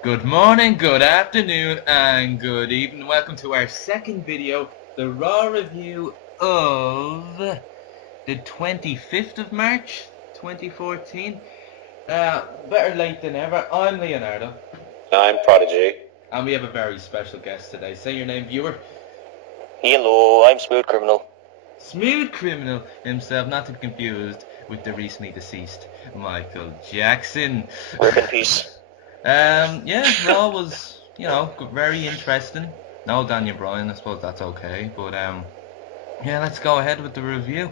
Good morning, good afternoon, and good evening. Welcome to our second video, the Raw review of the 25th of March, 2014. Better late than ever. I'm Leonardo. I'm Prodigy. And we have a very special guest today. Say your name, viewer. Hello, I'm SmoothCriminal. SmoothCriminal himself, not to be confused with the recently deceased Michael Jackson. Rip in peace. Raw was, very interesting. No Daniel Bryan, I suppose that's okay. But, let's go ahead with the review.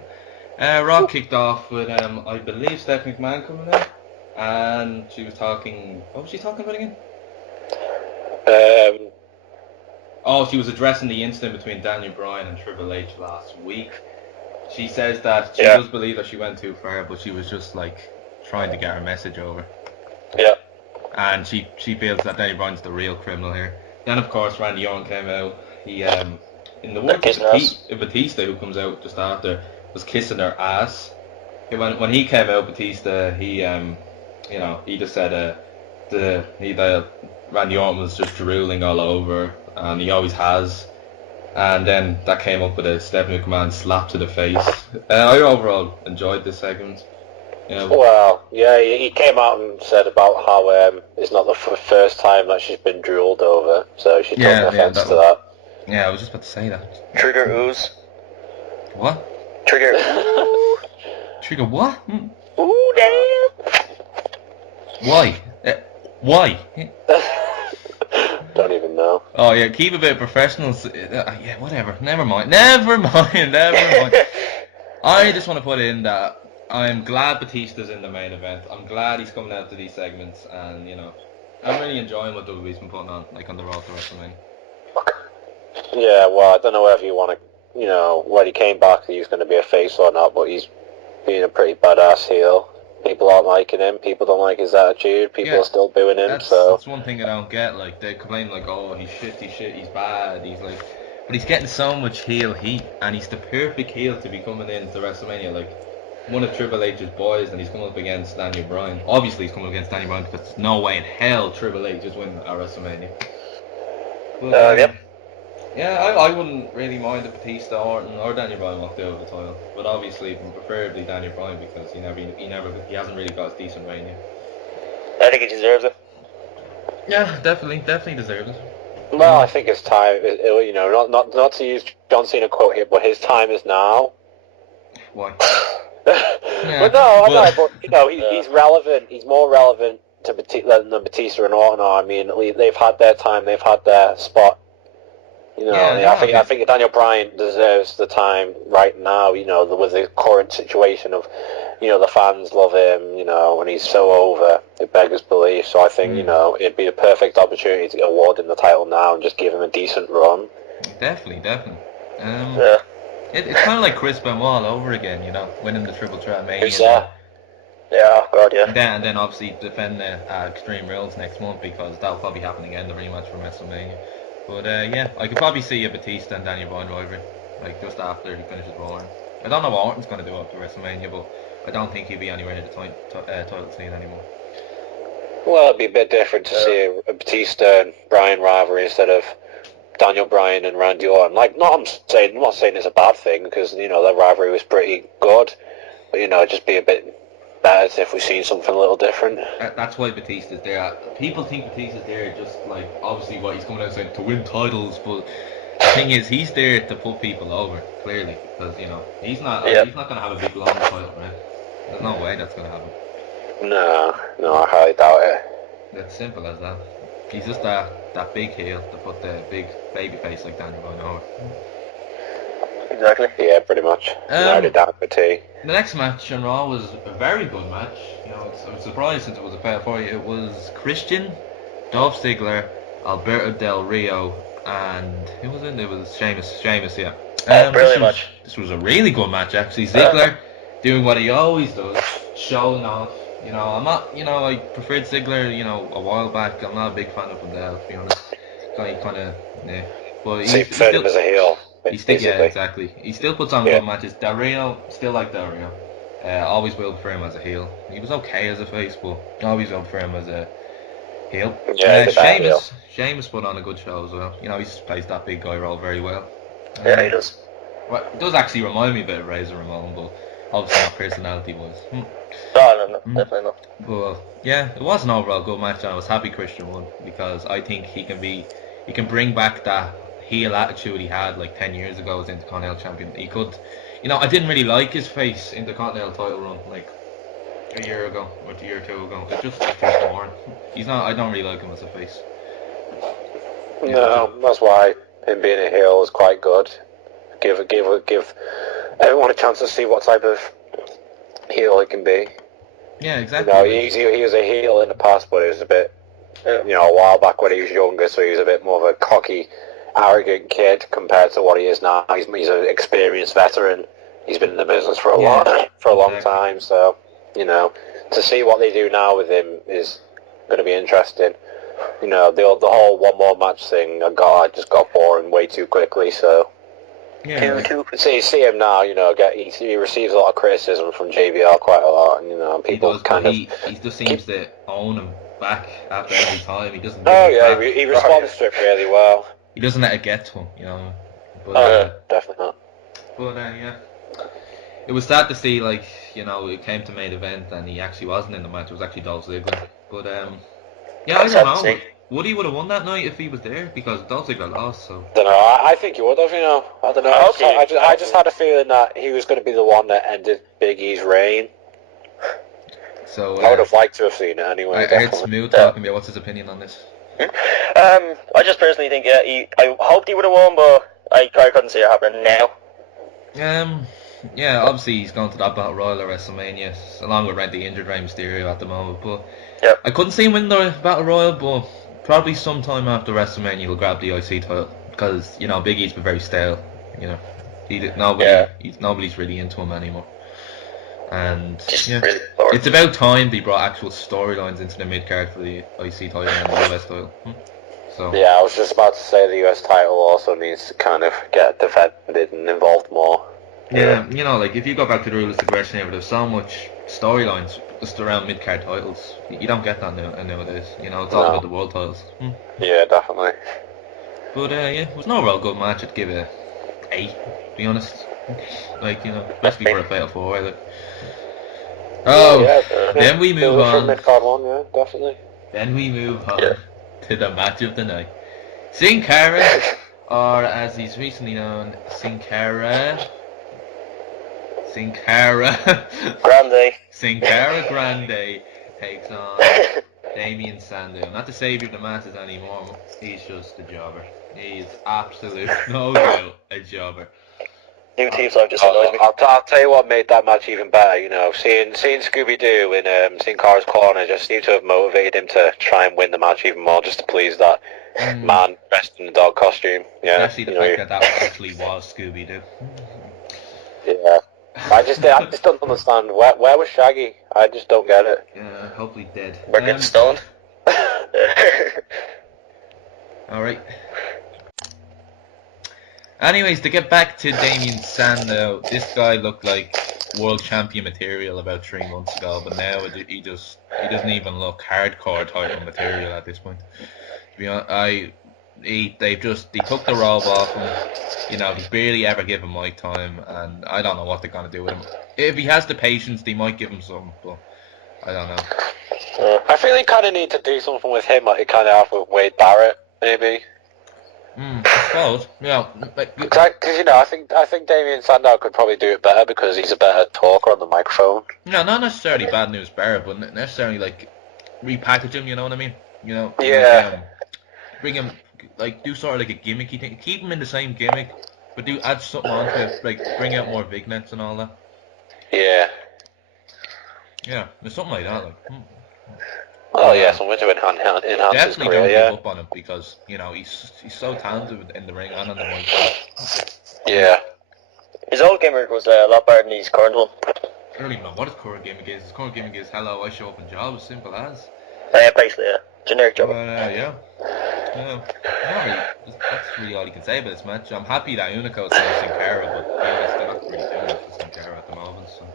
Raw kicked off with, I believe, Stephanie McMahon coming in. And she was talking, what was she talking about again? She was addressing the incident between Daniel Bryan and Triple H last week. She says that she does believe that she went too far, but she was just, trying to get her message over. Yeah. And she feels that Daniel Bryan's the real criminal here. Then, of course, Randy Orton came out. He, in the words of Batista, who comes out just after, was kissing her ass. When he came out, Batista, he just said Randy Orton was just drooling all over, and he always has. And then that came up with a Stephanie McMahon slap to the face. I overall enjoyed this segment. Well, yeah, he came out and said about how it's not the first time that she's been drooled over, so she took offense to that. Yeah, I was just about to say that. Trigger ooze. What? Trigger. Trigger what? Ooh, damn. Why? Why? Don't even know. Oh yeah, keep a bit of professionals. Yeah, whatever. Never mind. I just want to put in that I'm glad Batista's in the main event. I'm glad he's coming out to these segments, and I'm really enjoying what WWE's been putting on, on the Raw to WrestleMania. Yeah, well, I don't know whether you want to, when he came back, he's going to be a face or not, but he's being a pretty badass heel. People aren't liking him. People don't like his attitude. People are still booing him. That's one thing I don't get. They complain oh, he's shit, he's bad. But he's getting so much heel heat, and he's the perfect heel to be coming into WrestleMania. One of Triple H's boys, and he's coming up against Daniel Bryan. Obviously, he's coming up against Daniel Bryan because there's no way in hell Triple H is winning at WrestleMania. But, yep. Yeah, I wouldn't really mind if Batista, Orton, or Daniel Bryan walked out of the title. But obviously, preferably Daniel Bryan because he hasn't really got a decent reign yet. I think he deserves it. Yeah, definitely deserves it. Well, I think his time, not to use John Cena quote here, but his time is now. Why? But I know, but he's relevant. He's more relevant to than Batista and Orton are. I mean, they've had their time, they've had their spot. I think Daniel Bryan deserves the time right now. With the current situation of, the fans love him. And he's so over. It beggars belief. So I think it'd be a perfect opportunity to award him the title now and just give him a decent run. Definitely. Yeah. It's kind of like Chris Benoit all over again. Winning the Triple Threat Mania. Who's that? Yeah, God, yeah. And then obviously defend the Extreme Rules next month because that'll probably happen again, the rematch from WrestleMania. But I could probably see a Batista and Daniel Bryan rivalry, just after he finishes Raw. I don't know what Orton's going to do after WrestleMania, but I don't think he'll be anywhere near the title scene anymore. Well, it'd be a bit different to see a Batista and Bryan rivalry instead of Daniel Bryan and Randy Orton. I'm not saying it's a bad thing because their rivalry was pretty good, but it'd just be a bit better if we've seen something a little different. That's why Batista's there. People think Batista's there just obviously what he's coming out saying to win titles, but the thing is he's there to put people over clearly because he's not going to have a big long title, right? There's no way that's going to happen. No, I highly doubt it. It's simple as that. He's just that big heel to put the big baby face like Daniel Bryan over. Exactly. Yeah, pretty much. Narrowed it down for tea. The next match on Raw was a very good match. I'm surprised since it was a fair for you. It was Christian, Dolph Ziggler, Alberto Del Rio, and who was in? It was Sheamus. Yeah. Brilliant match. This was a really good match actually. Ziggler doing what he always does, showing off. I'm not. I preferred Ziggler. A while back. I'm not a big fan of him now, to be honest. Kind of. Yeah. But so you preferred him as a heel. Exactly. He still puts on good matches. Del Rio, still like Del Rio. Always will prefer him as a heel. He was okay as a face, but always will prefer him as a heel. Yeah, Sheamus put on a good show as well. You know, he plays that big guy role very well. Yeah, he does. Well, it does actually remind me a bit of Razor Ramon, but obviously not personality-wise. No, definitely not. But yeah, it was an overall good match, and I was happy Christian won because I think he can bring back that heel attitude he had like 10 years ago as Intercontinental Champion. He could, you know, I didn't really like his face Intercontinental title run like a year ago or a year or two ago. It just was too boring. I don't really like him as a face. No, that's why him being a heel is quite good. Give everyone a chance to see what type of heel he can be. Yeah, exactly. You know, he was a heel in the past, but it was a bit, you know, a while back when he was younger, so he was a bit more of a cocky, arrogant kid compared to what he is now. He's an experienced veteran. He's been in the business for a long time, so, you know, to see what they do now with him is going to be interesting. You know, the whole one more match thing, I just got boring way too quickly, so... Yeah, see him now. You know, he receives a lot of criticism from JBL quite a lot, and you know, people he just seems to own him back after every time. He doesn't. He responds to it really well. He doesn't let it get to him, you know. But, definitely not. But yeah, it was sad to see, like, you know, it came to main event and he actually wasn't in the match. It was actually Dolph Ziggler. But yeah, I don't know. Woody would have won that night if he was there because Dolph Ziggler lost. So don't know. I think he would have. You know, I don't know. I just had a feeling that he was going to be the one that ended Big E's reign. So I would have liked to have seen it anyway. I heard Smooth talking about what's his opinion on this. I just personally think I hoped he would have won, but I couldn't see it happening now. Yeah, obviously he's going to that Battle Royal at WrestleMania, along with the injured Rey Mysterio at the moment. But I couldn't see him win the Battle Royal, but probably sometime after WrestleMania he'll grab the IC title because you know Big E's been very stale. You know, nobody's really into him anymore. And it's about time they brought actual storylines into the mid card for the IC title and the US title. So yeah, I was just about to say the US title also needs to kind of get defended and involved more. Yeah, you know, like if you go back to the Ruthless Aggression era, there's so much storylines just around mid card titles. You don't get that nowadays. You know, it's all about the world titles. Yeah, definitely. But yeah, it was an overall good match. I'd give it 8, to be honest. Like, you know, especially for a Fatal 4. Like. Then we move on. Mid-card one, yeah, definitely. Then we move on to the match of the night. Sin Cara, or as he's recently known, Sin Cara Grande. Sin Cara Grande takes on Damien Sandow. Not the saviour of the masses anymore. He's just a jobber. He's absolute no doubt a jobber. New teams have just annoyed me. I'll tell you what made that match even better. You know, seeing Scooby-Doo in Sin Cara's corner just seemed to have motivated him to try and win the match even more, just to please that man dressed in the dog costume. Yeah, especially the fact that actually was Scooby-Doo. Yeah, I just don't understand where was Shaggy. I just don't get it. Yeah, hopefully dead. We're getting stoned. All right. Anyways, to get back to Damien Sandow, this guy looked like world champion material about 3 months ago, but now he doesn't even look hardcore title material at this point. To be honest, they took the robe off him. You know, they barely ever give him mic time, and I don't know what they're gonna do with him. If he has the patience, they might give him some, but I don't know. I feel they kind of need to do something with him, like they kind of have with Wade Barrett, maybe. I suppose, yeah. Because you know, I think Damien Sandow could probably do it better because he's a better talker on the microphone. No, not necessarily bad news Barrett, but necessarily like repackage him. You know what I mean? You know, bring him like do sort of like a gimmicky thing. Keep him in the same gimmick, but add something onto it, like bring out more vignettes and all that. Yeah. Yeah, there's something like that. Like. Oh yeah, something to enhance his definitely career. Don't give up on him because you know he's so talented in the ring and on the mic. Yeah. His old gimmick was a lot better than his current one. I don't even know what his current gimmick is. His current gimmick is hello, I show up in jobs, simple as. Yeah, basically, generic job. That's really all you can say about this match. I'm happy that Unico's saying Sin Cara, but they're not really doing it for Sin Cara at the moment. So.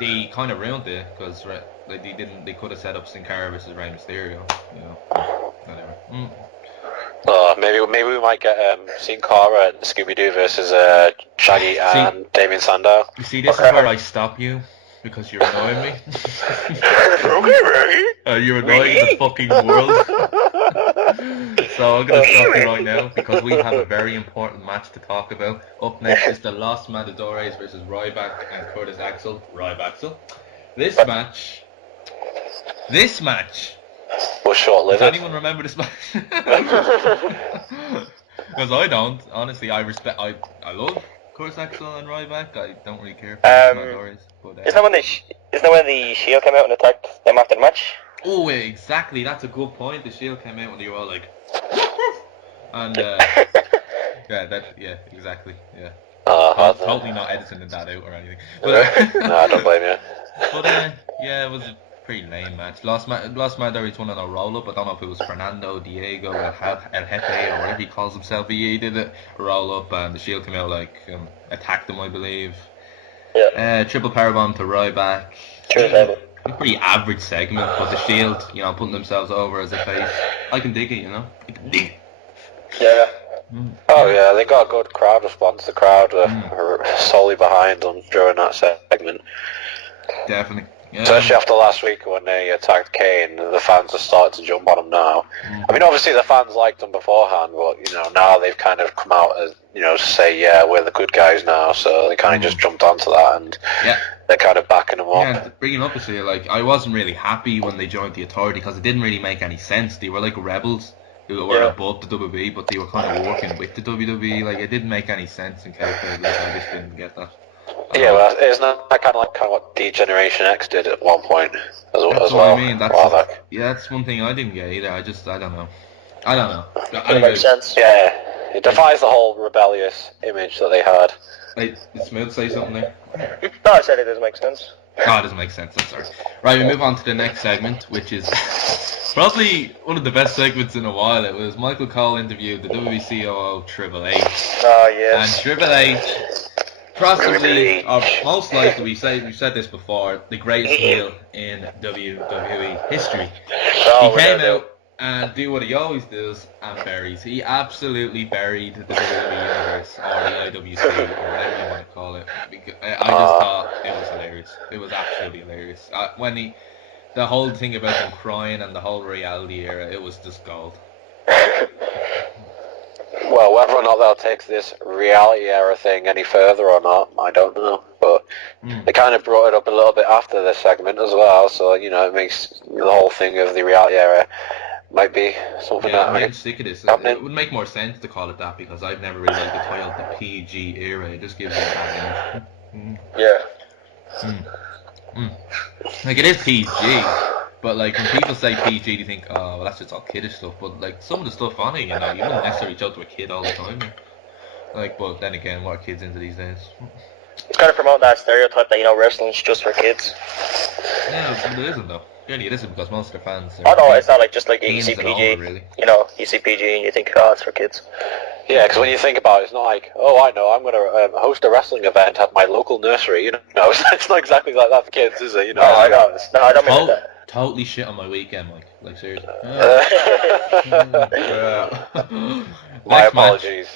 They kind of ruined it because Like they could have set up Sin Cara versus Rey Mysterio. You know, whatever. Maybe we might get Sin Cara and Scooby Doo versus Shaggy and Damien Sandow. You see, this is where I stop you because you're annoying me. You're annoying the fucking world. So I'm gonna stop you right now because we have a very important match to talk about. Up next is the Los Matadores versus Ryback and Curtis Axel. Ryback. This match. Was short-lived. Does anyone remember this match? Because I don't. Honestly, I love Curtis Axel and Ryback. I don't really care for Matadores. But isn't that when the Shield came out and attacked them after the match? Oh, exactly. That's a good point. The Shield came out and they were all like, and exactly. Yeah. Totally not editing that out or anything. But, no, I don't blame you. But it was a pretty lame match. Los Matadores won on a roll-up. I don't know if it was Fernando Diego El Jefe or whatever he calls himself. He did a roll-up and the Shield came out attacked him, I believe. Yeah. Triple powerbomb to Ryback. A pretty average segment, but the Shield, putting themselves over as a face. I can dig it, I can dig it. Yeah. Oh yeah, they got a good crowd response. The crowd are solely behind them during that segment. Definitely. Yeah. Especially after last week when they attacked Kane, the fans are starting to jump on him now. I mean, obviously the fans liked them beforehand, but now they've kind of come out as say, yeah, we're the good guys now. So they kind of just jumped onto that, and they're kind of backing them up. Yeah, bringing up this year, I wasn't really happy when they joined the Authority because it didn't really make any sense. They were like rebels who were above the WWE, but they were kind of working with the WWE. It didn't make any sense in kayfabe. I just didn't get that. Yeah, well, isn't that kind of what D-Generation X did at one point as well? That's what I mean. That's one thing I didn't get either. I don't know. It makes sense. Yeah, it defies the whole rebellious image that they had. Hey, did Smooth say something there? No, I said it doesn't make sense. Oh, it doesn't make sense. I'm sorry. Right, we move on to the next segment, which is probably one of the best segments in a while. It was Michael Cole interviewed the WWE COO Triple H. Oh, yes. And Triple H, possibly, or most likely, we've said this before, the greatest heel in WWE history. Oh, he came out and do what he always does and buries. He absolutely buried the WWE Universe or the IWC or whatever you want to call it. I just thought it was hilarious. It was absolutely hilarious. The whole thing about them crying and the whole reality era, it was just gold. Well, whether or not they'll take this reality era thing any further or not, I don't know. But they kind of brought it up a little bit after this segment as well, so it makes the whole thing of the reality era might be something that I'm sick of this. It would make more sense to call it that because I've never really liked the title the PG era. It just gives it a bad image. It is PG, but when people say PG, you think, oh, well, that's just all kiddish stuff. But some of the stuff on it, you wouldn't necessarily reach out to a kid all the time. But then again, what are kids into these days? It's kind of promoting that stereotype that wrestling's just for kids. Yeah, it isn't though. Really, it isn't because most of the fans. Oh no, it's not just you see PG. All, really. You see PG and you think, oh, it's for kids. Yeah, because when you think about it, it's not like, oh, I know, I'm going to host a wrestling event at my local nursery. No, it's not exactly like that for kids, is it? No, I don't mean that. Totally shit on my weekend, Mike. Seriously. My apologies.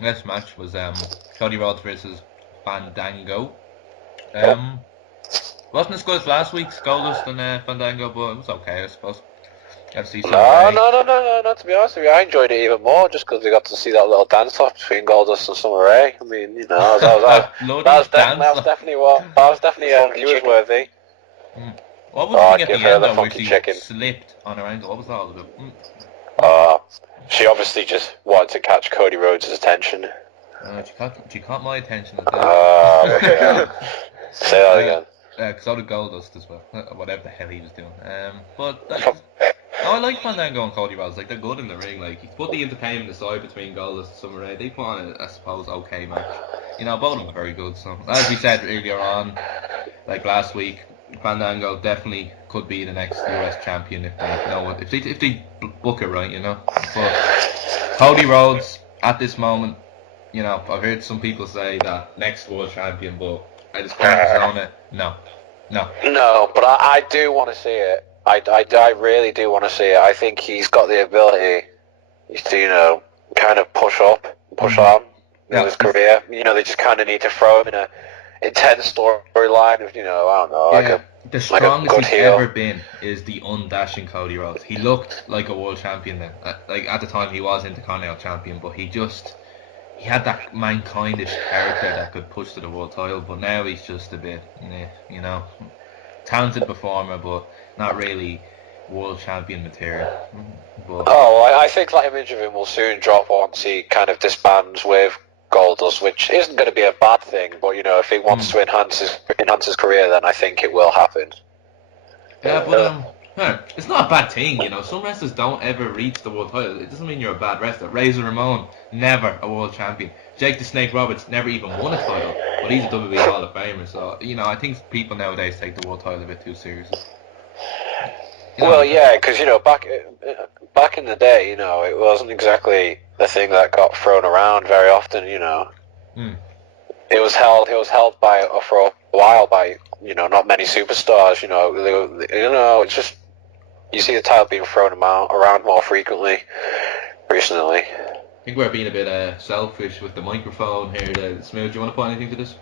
Next match was Cody Rhodes versus Fandango. Wasn't as good as last week's Goldust and Fandango, but it was okay, I suppose. No, to be honest with you, I enjoyed it even more just because we got to see that little dance-off between Goldust and Summer Rae. I mean, that was definitely newsworthy. What was the thing at the end though, where she slipped on her ankle? What was that all about? She obviously just wanted to catch Cody Rhodes' attention. She caught my attention. Say that again. So did Goldust as well. Whatever the hell he was doing. I like Fandango and Cody Rhodes. They're good in the ring. You put the entertainment aside between Goldust and Summer Rae. They put on I suppose, okay match. Both of them are very good. So as we said earlier on, last week, Fandango definitely could be the next US champion if they book it right, But Cody Rhodes at this moment, I've heard some people say that next world champion, but I just can't on it. No. No, but I do want to see it. I really do want to see it. I think he's got the ability to, kind of push on in his career. They just kind of need to throw him in a intense storyline of, I don't know, the strongest he's ever been is the undashing Cody Rhodes. He looked like a world champion then. At the time he was Intercontinental champion, but he had that mankindish character that could push to the world title, but now he's just a bit, talented performer, but not really world champion material. But, I think that image of him will soon drop once he kind of disbands with Goldust, which isn't going to be a bad thing, but if he wants to enhance his career, then I think it will happen. Yeah, but it's not a bad thing, Some wrestlers don't ever reach the world title. It doesn't mean you're a bad wrestler. Razor Ramon, never a world champion. Jake the Snake Roberts never even won a title, but he's a WWE Hall of Famer. So I think people nowadays take the world title a bit too seriously. Well, yeah, because back in the day, it wasn't exactly the thing that got thrown around very often. It was held for a while by not many superstars. It's just you see the title being thrown around more frequently recently. I think we're being a bit selfish with the microphone here. Smooth, do you want to put anything to this?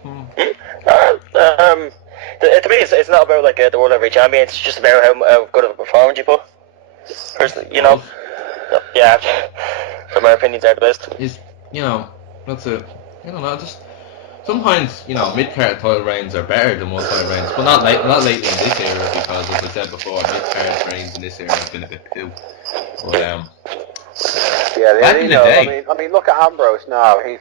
To me, it's not about the World Heavyweight Champion. It's just about how good of a performance you put. Personally, yeah. So my opinions are the best. That's a. I don't know. Just sometimes mid-card title reigns are better than world title reigns, but not lately in this era because, as I said before, mid-card reigns in this era have been a bit poo. But back in the day, I mean, look at Ambrose now. He's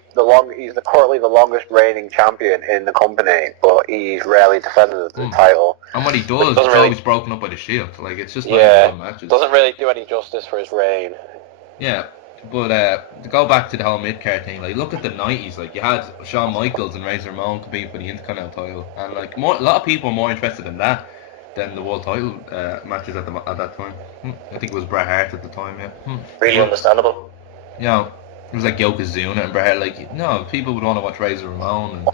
currently the longest reigning champion in the company, but he's rarely defended the title. And what he does, it's always broken up by the Shield. It's just matches. Doesn't really do any justice for his reign. Yeah, but to go back to the whole mid-card thing, look at the 90s. You had Shawn Michaels and Razor Ramon compete for the Intercontinental title, and a lot of people are more interested in that than the world title matches at that time. I think it was Bret Hart at the time. Yeah, really understandable. It was like Yokozuna and Bret Hart. People would want to watch Razor Ramon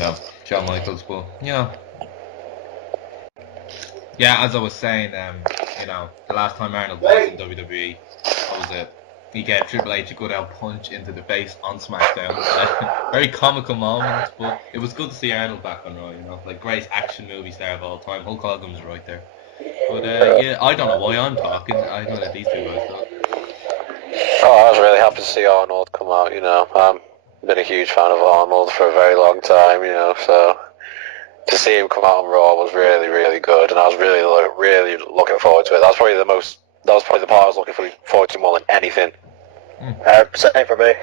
and Shawn Michaels, but as I was saying, the last time Arnold was in WWE, he gave Triple H a good old punch into the face on SmackDown. Very comical moment, but it was good to see Arnold back on Raw. Greatest action movie star of all time. Hulk Hogan was right there. But I don't know why I'm talking. I don't let these two guys talk. I was really happy to see Arnold come out. I've been a huge fan of Arnold for a very long time. So to see him come out on Raw was really, really good, and I was really looking forward to it. That was probably the part I was looking forward to more than anything. Same for me.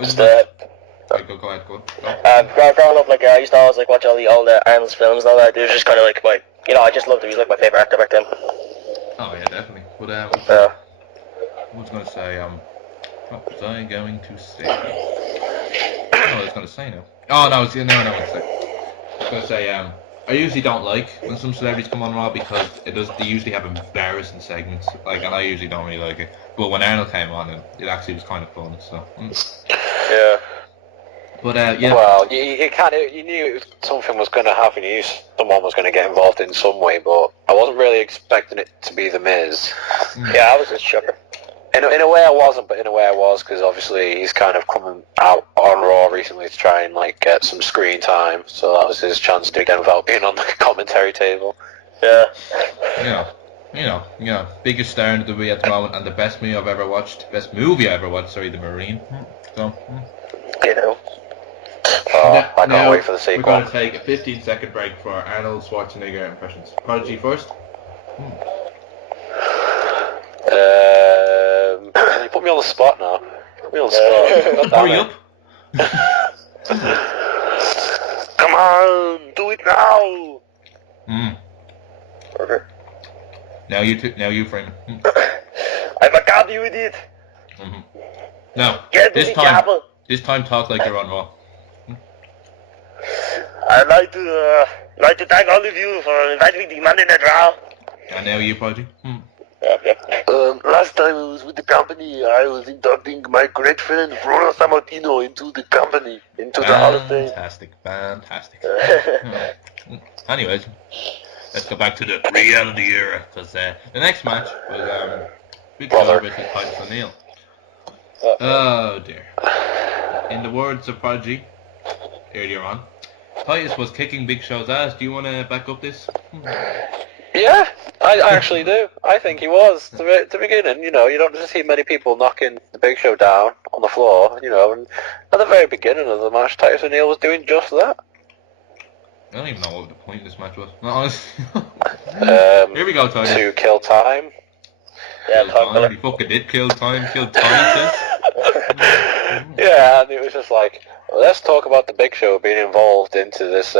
Just go ahead. Growing up, I used to always watch all the old Arnold's films and all that. It was just kind of I just loved him. He was my favourite actor back then. Oh yeah, definitely. But I was going to say, what was I going to say? I was going to say now. Oh no, I was going to say, I usually don't like when some celebrities come on Raw because they usually have embarrassing segments, and I usually don't really like it. But when Arnold came on, it actually was kind of fun. So yeah. But Well, you knew something was going to happen. You knew someone was going to get involved in some way, but I wasn't really expecting it to be The Miz. Yeah, I was just shocked. In a way I wasn't, but in a way I was, because obviously he's kind of coming out on Raw recently to try and get some screen time, so that was his chance to get without being on the commentary table. Yeah. Biggest star in the WWE at the moment, and the best movie I've ever watched, The Marine. So. I can't wait for the sequel. We're going to take a 15-second break for Arnold Schwarzenegger impressions. Prodigy first. You put me on the spot now. Hurry up. Come on, do it now. Perfect. Now you frame it. I'm a god, you idiot. Now, this time talk like you're on Raw. I'd like to thank all of you for inviting me to Monday Night Raw. And now you, Prodigy. Yeah. Last time I was with the company, I was inducting my great friend Bruno Sammartino into the company, into the Hall of Fame. Fantastic. Anyways, let's go back to the reality era, because the next match was Big Show versus Titus O'Neil. Oh dear. In the words of Prodigy earlier on, Titus was kicking Big Show's ass. Do you want to back up this? Yeah, I actually do. I think he was. To beginning, you don't just see many people knocking the Big Show down on the floor, and at the very beginning of the match, Titus O'Neil was doing just that. I don't even know what the point of this match was. No, honestly. Here we go, Titus. To kill time. Yeah, time. He fucking did kill time. Killed Titus. Yeah, and it was just like, let's talk about the Big Show being involved into this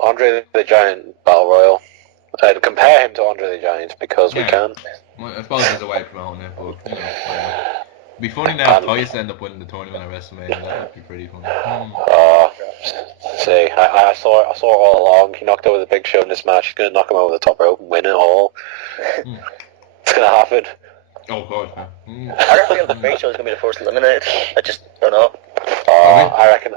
Andre the Giant Battle Royal. And compare him to Andre the Giant because we can. Well, I suppose there's a way of promoting it, but it'd be funny now if Titus end up winning the tournament at WrestleMania. That would be pretty funny. See, I saw it all along. He knocked over the Big Show in this match. He's gonna knock him over the top rope and win it all. It's gonna happen. Oh god. I don't feel the Big Show is gonna be the first eliminated. I just don't know. I reckon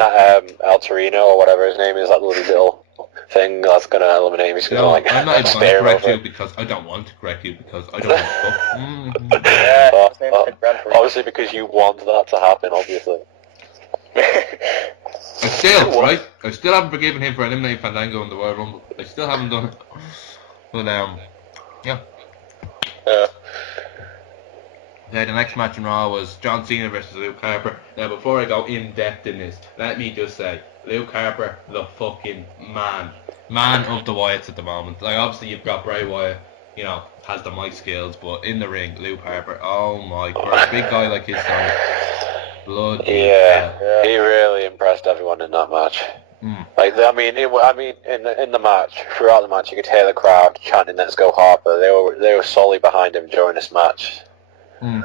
that El Torino or whatever his name is, that little thing that's gonna eliminate him. He's gonna I'm not even going to correct you because I don't want to correct you because I don't want to fuck. Yeah, his name is Grand Prix. Obviously because you want that to happen, obviously. I still haven't forgiven him for eliminating Fandango in the Royal Rumble. I still haven't done it. But yeah. The next match in Raw was John Cena versus Luke Harper. Now, before I go in depth in this, let me just say, Luke Harper, the fucking man of the Wyatts at the moment. Like, obviously you've got Bray Wyatt, has the mic skills, but in the ring, Luke Harper, oh my god, a big guy like his son, blood. Yeah, he really impressed everyone in that match. Like, in the match, throughout the match, you could hear the crowd chanting "Let's go Harper." They were solely behind him during this match. Yeah,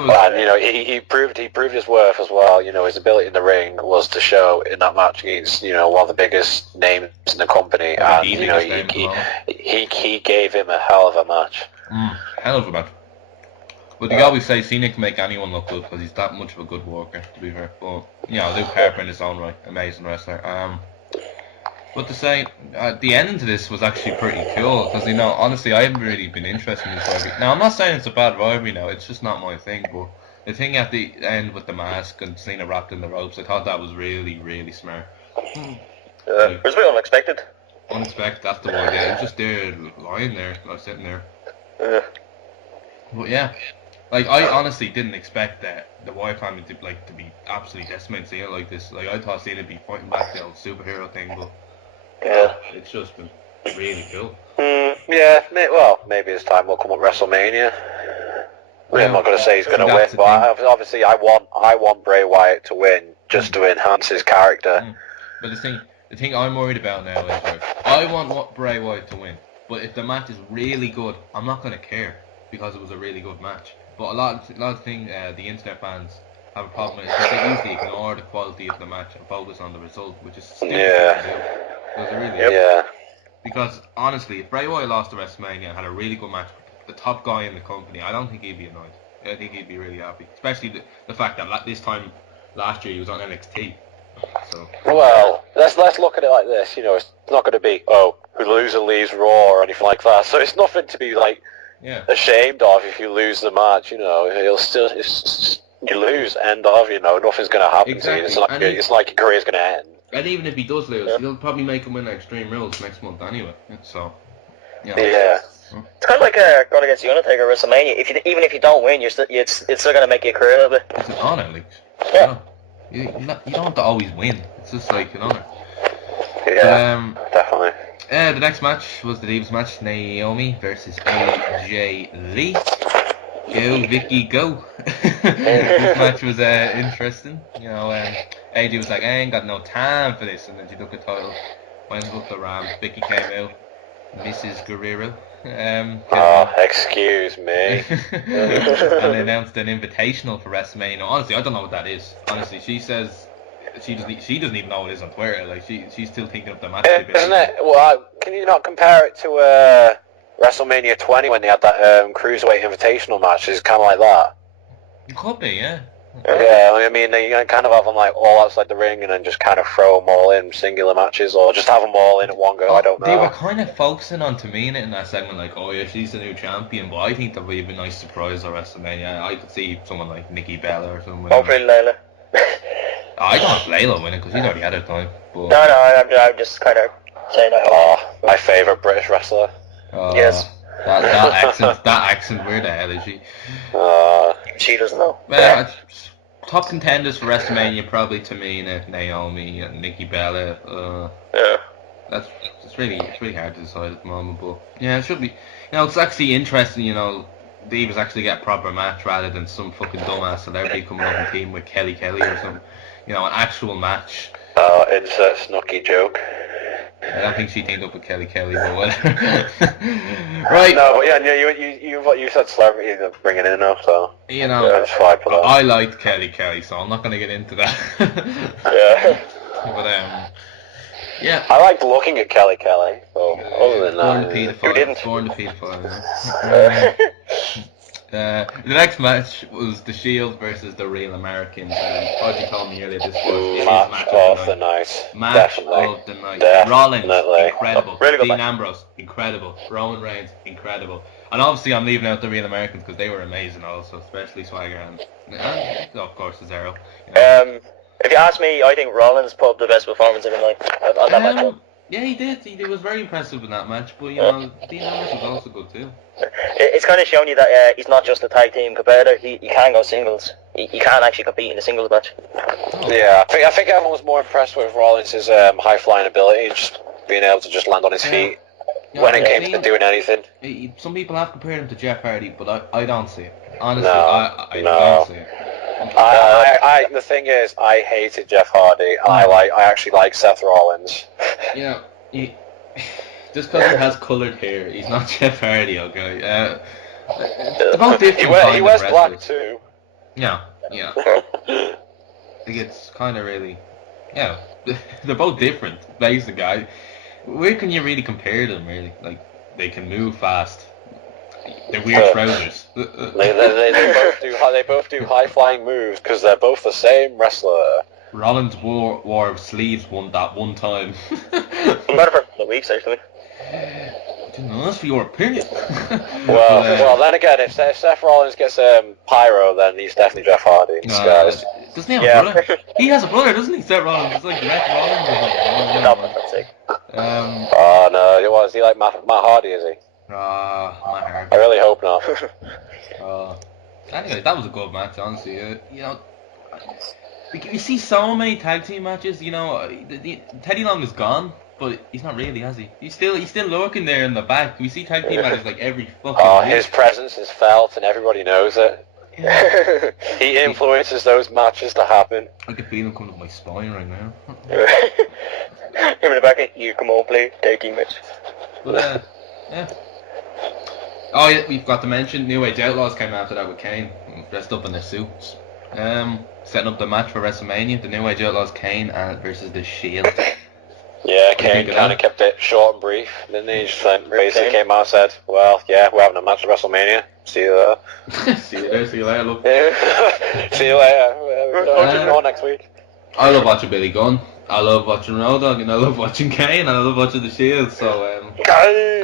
and he proved his worth as well. His ability in the ring was to show in that match against one of the biggest names in the company, and he gave him a hell of a match. Hell of a match. But you always say Cena can make anyone look good because he's that much of a good worker, to be fair. But Luke Harper in his own right, amazing wrestler. But to say, the end to this was actually pretty cool because honestly, I haven't really been interested in this rivalry. Now, I'm not saying it's a bad rivalry now; it's just not my thing. But the thing at the end with the mask and Cena wrapped in the ropes, I thought that was really, really smart. It was a bit unexpected. Unexpected, that's the word. Yeah, it was just there, lying there, sitting there. But yeah. Like, I honestly didn't expect that the Wyatt family to be absolutely decimating Cena like this. Like, I thought Cena would be fighting back the old superhero thing, but it's just been really cool. Maybe his time will come at WrestleMania. I'm not going to say he's going to win, but obviously I want Bray Wyatt to win just to enhance his character. But the thing I'm worried about now is, I want Bray Wyatt to win, but if the match is really good, I'm not going to care because it was a really good match. But a lot of things the internet fans have a problem with is that they usually ignore the quality of the match and focus on the result, which is stupid to do. Because it really is. Because honestly, if Bray Wyatt lost to WrestleMania and had a really good match with the top guy in the company, I don't think he'd be annoyed. I think he'd be really happy, especially the fact that this time last year he was on NXT. So. Well, let's look at it like this. It's not going to be who loser leaves Raw or anything like that. So it's nothing to be ashamed of if you lose the match. He'll still you lose, end of. Nothing's going to happen. Exactly. It's like your career's going to end. And even if he does lose, he'll probably make him win Extreme Rules next month anyway. So. Yeah. It's kind of like going against the Undertaker at WrestleMania. Even if you don't win, it's still going to make you career a little bit. It's an honor, like. Yeah. You don't have to always win. It's just like an honor. Yeah, definitely. The next match was the Divas match, Naomi versus AJ Lee. Go, Vicky, go. This match was interesting. AJ was like, I ain't got no time for this. And then she took the title, went up the ramp. Vicky came out, Mrs. Guerrero. Excuse me. And they announced an invitational for WrestleMania. Honestly, I don't know what that is. Honestly, she says she doesn't even know what it is on Twitter. Like she's still thinking of the match. Isn't it? Well, can you not compare it to WrestleMania 20 when they had that Cruiserweight Invitational match is kind of like that. It could be, yeah. Yeah, I mean, they kind of have them like all outside the ring and then just kind of throw them all in singular matches or just have them all in at one go, I don't know. They were kind of focusing on Tamina in that segment, like, oh yeah, she's the new champion, but I think that would be a nice surprise at WrestleMania. I could see someone like Nikki Bella or something. Hopefully Layla. I don't have Layla winning because she's already had her time. But... No, I'm just kind of saying that. Oh, my favourite British wrestler. Yes. That accent, where the hell is she? She doesn't know. Well, top contenders for WrestleMania probably Tamina, Naomi, and Nikki Bella. Yeah. It's really hard to decide at the moment, but yeah, it should be. It's actually interesting. Divas actually get a proper match rather than some fucking dumbass celebrity coming up and team with Kelly or something. An actual match. Insert snooky joke. I don't think she teamed up with Kelly, but whatever. Right. No, but yeah, you said celebrity to bring it in now, so it's fine for that. I liked Kelly, so I'm not going to get into that. Yeah. But yeah. I liked looking at Kelly. So other than that, who didn't? Born to pedophile. The next match was the Shield versus the Real Americans. Audrey told me earlier this was match of the night. Match of the night. Definitely. Rollins, incredible. Really good Dean match. Ambrose, incredible. Roman Reigns, incredible. And obviously I'm leaving out the Real Americans because they were amazing also, especially Swagger and of course Cesaro. If you ask me, I think Rollins put up the best performance of the night on that match. Yeah, he did. He was very impressive in that match, but Dean Ambrose was also good too. It's kind of showing you that he's not just a tag team competitor. He can go singles. He can actually compete in a singles match. Yeah, I think everyone was more impressed with Rollins' high flying ability and just being able to just land on his feet when it came to doing anything. Some people have compared him to Jeff Hardy, but I don't see it. Honestly, No, I don't see it. The thing is, I hated Jeff Hardy, and I actually like Seth Rollins. Just because he has coloured hair, he's not Jeff Hardy, okay? They're both different. He wears black too. Yeah. It's kind of really, they're both different, basically. Where can you really compare them? Really, like they can move fast. They're weird trousers. They both do high flying moves because they're both the same wrestler. Rollins wore sleeves one time. About for a couple of weeks actually. I didn't know, that's for your opinion. Well, then again, if Seth Rollins gets pyro, then he's definitely Jeff Hardy. Doesn't he have a brother? He has a brother, doesn't he? Seth Rollins. It's like Matt Rollins. No, that's sick. Oh no, is he like Matt Hardy? Is he? Matt Hardy. I really hope not. Anyway, that was a good match, honestly. We see so many tag team matches. Teddy Long is gone, but he's not really, has he? He's still lurking there in the back. We see tag team matches like every fucking week. His presence is felt, and everybody knows it. Yeah. He influences those matches to happen. I can feel him coming up my spine right now. Him in the back, you come on, play tag team match. But yeah. Oh yeah, we've got to mention New Age Outlaws came after that with Kane, dressed up in their suits. Setting up the match for WrestleMania, the New Age Outlaws, Kane versus the Shield. Yeah, Kane kind of kept it short and brief, didn't he? Just basically came out and said, well, yeah, we're having a match at WrestleMania. See you there. See you later, look. See you later. Don't next week. I love watching Billy Gunn. I love watching Road Dogg, and I love watching Kane, and I love watching the Shield. So,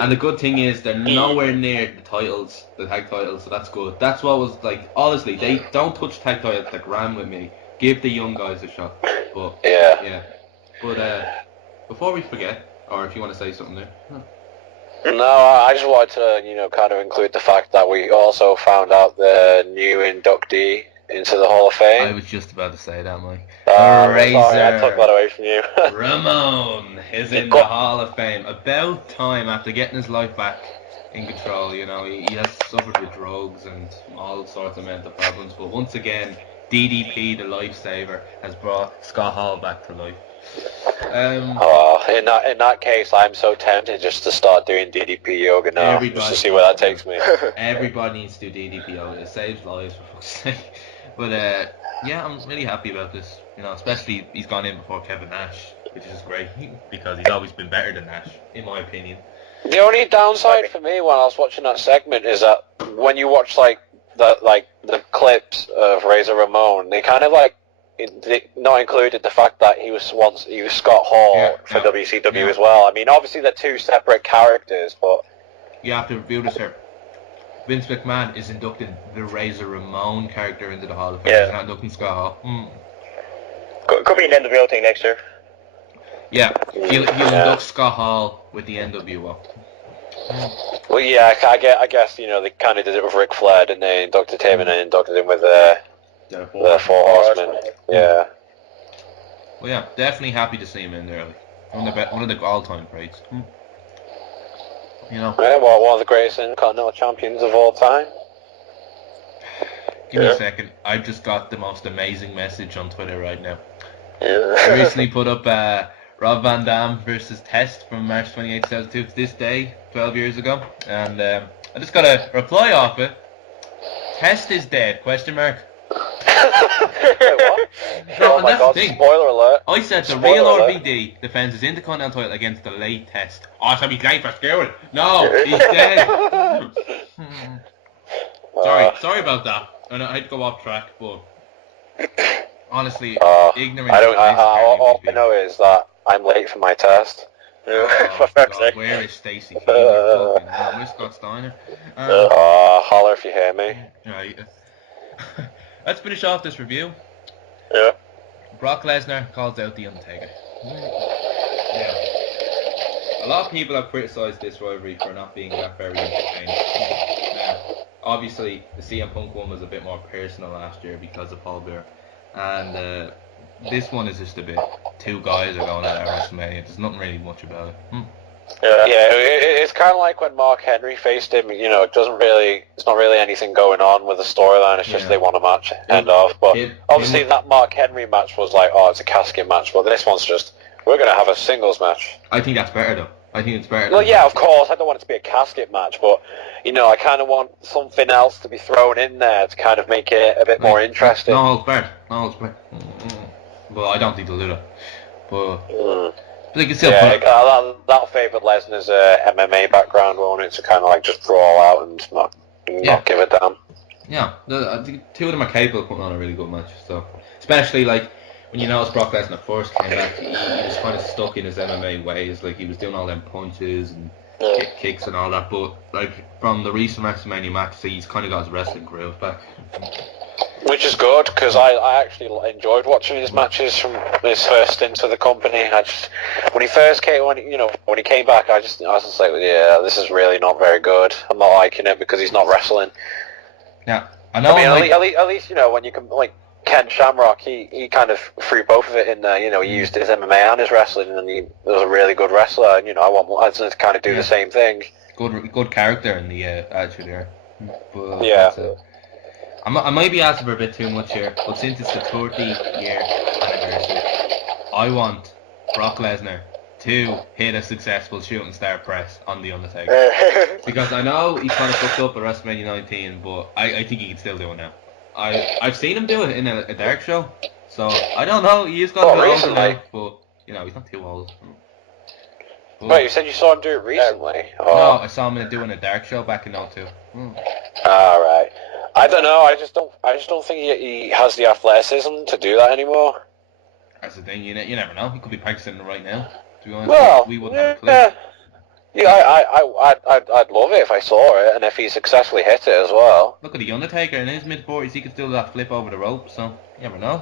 and the good thing is they're nowhere near the tag titles, so that's good. That's what was like. Honestly, they don't touch tag titles like ran with me. Give the young guys a shot. But yeah. But before we forget, or if you want to say something there. No, I just wanted to, kind of include the fact that we also found out the new inductee into the Hall of Fame. I was just about to say that, Mike. Sorry, I took that away from you. Ramon is in the Hall of Fame. About time, after getting his life back in control. He has suffered with drugs and all sorts of mental problems, but once again, DDP, the lifesaver, has brought Scott Hall back to life. In that case, I'm so tempted just to start doing DDP yoga now, just to see where that takes me. Everybody needs to do DDP yoga. It saves lives, for fuck's sake. But yeah, I'm really happy about this. Especially he's gone in before Kevin Nash, which is great because he's always been better than Nash, in my opinion. The only downside for me when I was watching that segment is that when you watch the clips of Razor Ramon, they kind of not included the fact that he was Scott Hall for WCW as well. I mean, obviously they're two separate characters, but you have to review this here. Vince McMahon is inducting the Razor Ramon character into the Hall of Fame. Yeah. He's not inducting Scott Hall. Could be an NWO thing next year. Yeah, he'll induct Scott Hall with the NWO. Well, yeah, I guess they kind of did it with Ric Flair, and they inducted him, and then inducted him with the Four Horsemen. Yeah. Well, yeah, definitely happy to see him in there. One of the all-time greats. Yeah, well, one of the greatest Intercontinental Champions of all time. Give me a second. I've just got the most amazing message on Twitter right now. Yeah. I recently put up Rob Van Dam versus Test from March 28, 2002 to this day, 12 years ago. And I just got a reply off it. Test is dead, question mark. Wait, what? No, oh my god, spoiler alert. I said the Spoiler real alert. RVD defends his Intercontinental title against the late Test. Oh, so he's late for school. No, he's dead. Sorry about that. I know I had to go off track, but honestly, ignorance. All I know is that I'm late for my test. Oh, God, where is Stacey? Where's Scott Steiner? Holler if you hear me. Right. Let's finish off this review. Yeah. Brock Lesnar calls out The Undertaker. Yeah. A lot of people have criticised this rivalry for not being that very entertaining. Obviously, the CM Punk one was a bit more personal last year because of Paul Bearer. And this one is just a bit, two guys are going at WrestleMania. There's nothing really much about it. Yeah, it's kind of like when Mark Henry faced him. It's not really anything going on with the storyline. It's just they want a match, end off. But obviously, that Mark Henry match was like, it's a casket match. But this one's just, we're going to have a singles match. I think that's better, though. I think it's better. Well, yeah, of course. I don't want it to be a casket match, but I kind of want something else to be thrown in there to kind of make it a bit more interesting. No, it's better. Well, I don't think they'll do that. But they can still put it. That'll favour Lesnar's MMA background, won't it? To kind of like just brawl out and not give a damn. Yeah, I think two of them are capable of putting on a really good match. So, especially like when you notice Brock Lesnar first came back, he was kind of stuck in his MMA ways. Like he was doing all them punches and kicks and all that. But like from the recent WrestleMania match, he's kind of got his wrestling groove back. Which is good, because I actually enjoyed watching his matches from his first stint with the company. When he came back, I was just like, yeah, this is really not very good. I'm not liking it because he's not wrestling. Yeah, I know. At least when you can, like Ken Shamrock, he kind of threw both of it in there. He used his MMA and his wrestling, and he was a really good wrestler. And I want Lesnar to kind of do the same thing. Good character in the Attitude Era. But yeah. I might be asking for a bit too much here, but since it's the 30-year anniversary, I want Brock Lesnar to hit a successful shooting star press on The Undertaker. Because I know he kind of fucked up at WrestleMania 19, but I think he can still do it now. I've seen him do it in a dark show, so I don't know. He's got a bit older now, but he's not too old. But, wait, you said you saw him do it recently? No, I saw him doing a dark show back in 02. Alright. I don't know. I just don't think he has the athleticism to do that anymore. That's the thing. You never know. He could be practicing it right now. To be honest, well, we wouldn't have a clue. Yeah, I'd love it if I saw it, and if he successfully hit it as well. Look at the Undertaker in his mid-40s. He could still do that flip over the rope. So you never know.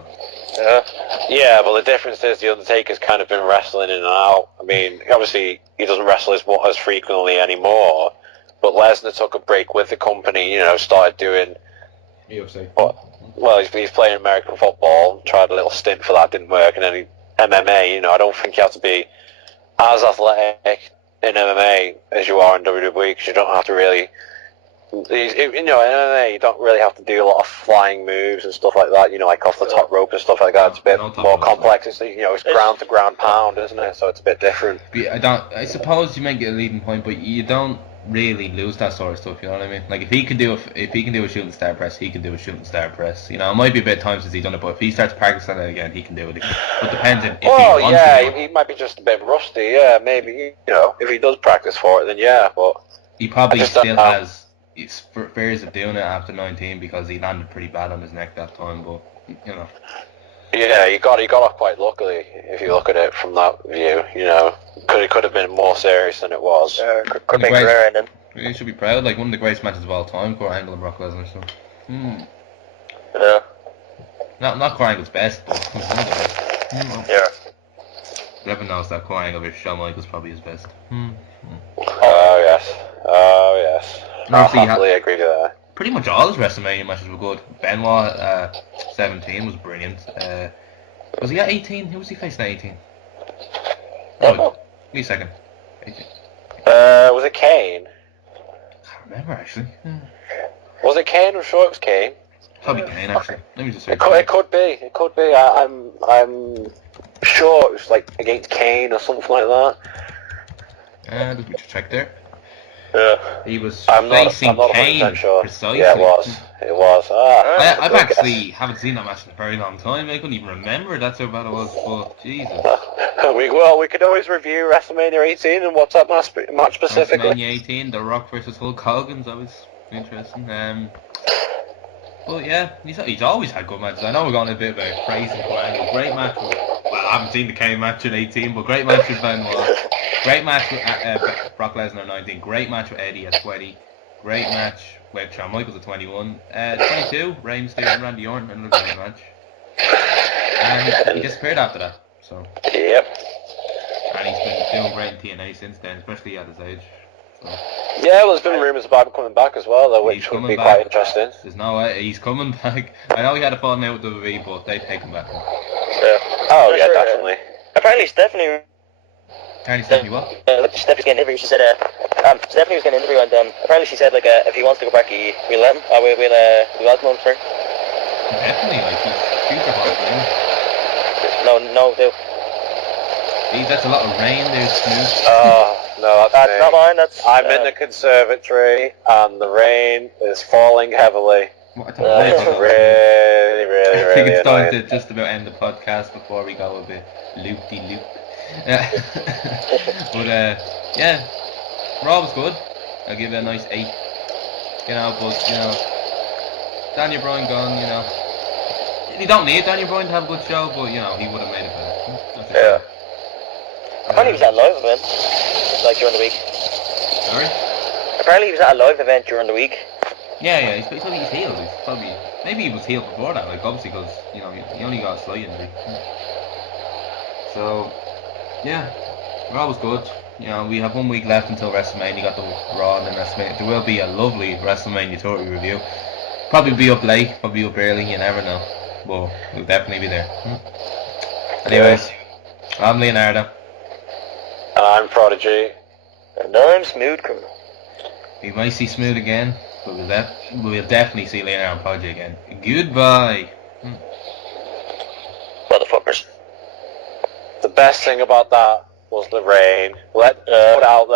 Yeah, but the difference is the Undertaker's kind of been wrestling in and out. I mean, obviously he doesn't wrestle as frequently anymore. But Lesnar took a break with the company, started doing... UFC. Well, he's playing American football, tried a little stint for that, didn't work, and then MMA, I don't think you have to be as athletic in MMA as you are in WWE, because you don't have to really... in MMA, you don't really have to do a lot of flying moves and stuff like that, like off the top rope and stuff like that. It's a bit more complex. It's, it's ground to ground pound, isn't it? So it's a bit different. I suppose you make it a leading point, but you don't really lose that sort of stuff. You know what I mean? Like if he can do a shooting star press, he can do a shooting star press. You know, it might be a bit of time since he's done it, but if he starts practicing it again, he can do it again. But depends if he wants to do it. He might be just a bit rusty. Yeah, maybe if he does practice for it, then yeah. But he probably still has fears of doing it after 19 because he landed pretty bad on his neck that time. But you know. Yeah, he got off quite luckily if you look at it from that view. You know, it could have been more serious than it was. Could be career ending. You should be proud. Like one of the greatest matches of all time, Kurt Angle and Brock Lesnar. So. Yeah. Not Kurt Angle's best, but one of the best. Yeah. Everyone knows that Kurt Angle versus Shawn Michaels probably his best. Oh yes. I happily agree to that. Pretty much all his WrestleMania matches were good. Benoit 17 was brilliant. Was he at 18? Who was he facing at 18? Oh, wait a second. 18. Was it Kane? I can't remember actually. Was it Kane? I'm sure it was Kane. Probably Kane actually. Let me just say. It could be. I'm sure it was like against Kane or something like that. Let me just check there. Yeah. He was I'm facing not Kane. sure. Precisely. Yeah, it was. I've actually haven't seen that match in a very long time. I couldn't even remember. That's how bad it was. But Jesus. We could always review WrestleMania 18 and what's that match specifically. WrestleMania 18, The Rock versus Hulk Hogan's always interesting. But yeah, he's always had good matches. I know we're going a bit about praising Kurt Angle. Great match. Well, I haven't seen the Kane match at 18, but great match with Benoit. Great match with Brock Lesnar at 19. Great match with Eddie at 20. Great match with Shawn Michaels at 21. 22, Rey Mysterio and Randy Orton, another great match. And he disappeared after that. So. Yep. And he's been doing great in TNA since then, especially at his age. So. Yeah, well, there's been rumours about him coming back as well, though, which would be quite interesting. There's no way he's coming back. I know he had a falling out with WWE, but they take him back. Yeah. Oh yeah, definitely. Apparently Stephanie. What? Stephanie's getting an interview. She said, Stephanie was getting an interview, and apparently she said, like, if he wants to go back, we'll let him. We'll welcome him for. Definitely, like he's future Hall of Fame. No, dude. That's a lot of rain, dude. Smooth. Oh no, that's not mine. I'm in the conservatory, and the rain is falling heavily. It's really, really, I think it's time annoying. to just about end the podcast before we go a bit loop-de-loop. But yeah, Raw was good. I'll give it a nice 8. But Daniel Bryan gone. You don't need Daniel Bryan to have a good show, but he would have made it better. Yeah. Apparently he was at a live event, like during the week. Sorry? Apparently he was at a live event during the week. Yeah, he's healed. Maybe he was healed before that, like obviously because he only got a slight injury. So yeah, Raw was good. We have 1 week left until WrestleMania. You got the Raw and then WrestleMania. There will be a lovely WrestleMania 30 review. Probably be up late, probably up early. You never know, but we'll definitely be there. Anyways, I'm Leonardo. I'm Prodigy. And I'm SmoothCriminal. We might see Smooth again, but we'll definitely see Leonardo and Prodigy again. Goodbye. Motherfuckers. The best thing about that was the rain. Put out there.